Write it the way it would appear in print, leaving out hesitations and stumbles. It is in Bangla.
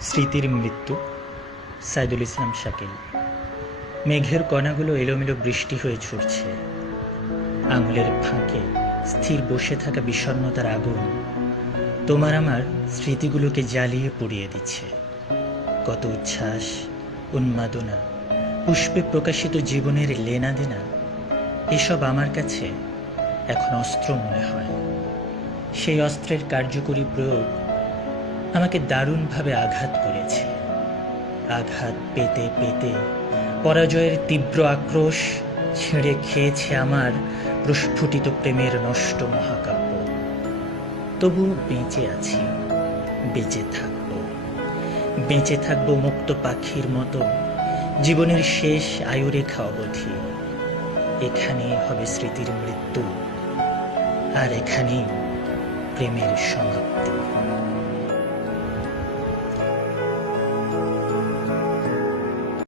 স্মৃতির মৃত্যু। সাইদুল ইসলাম শাকিল। মেঘের কণাগুলো এলোমেলো বৃষ্টি হয়ে ছুটছে। আঙুলের ফাঁকে স্থির বসে থাকা বিষণ্ণতার আগুন তোমার আমার স্মৃতিগুলোকে জ্বালিয়ে পুড়িয়ে দিচ্ছে। কত উচ্ছ্বাস, উন্মাদনা, পুষ্পে প্রকাশিত জীবনের লেনাদেনা, এসব আমার কাছে এখন অস্ত্র মনে হয়। সেই অস্ত্রের কার্যকরী প্রয়োগ আমাকে দারুণভাবে আঘাত করেছে। আঘাত পেতে পেতে পরাজয়ের তীব্র আক্রোশ ছিঁড়ে খেয়েছে আমার প্রস্ফুটিত প্রেমের নষ্ট মহাকাব্য। তবু বেঁচে আছি, বেঁচে থাকবো মুক্ত পাখির মতো জীবনের শেষ আয়ুরেখা অবধি। এখানে হবে স্মৃতির মৃত্যু, আর এখানেই প্রেমের সমাপ্তি।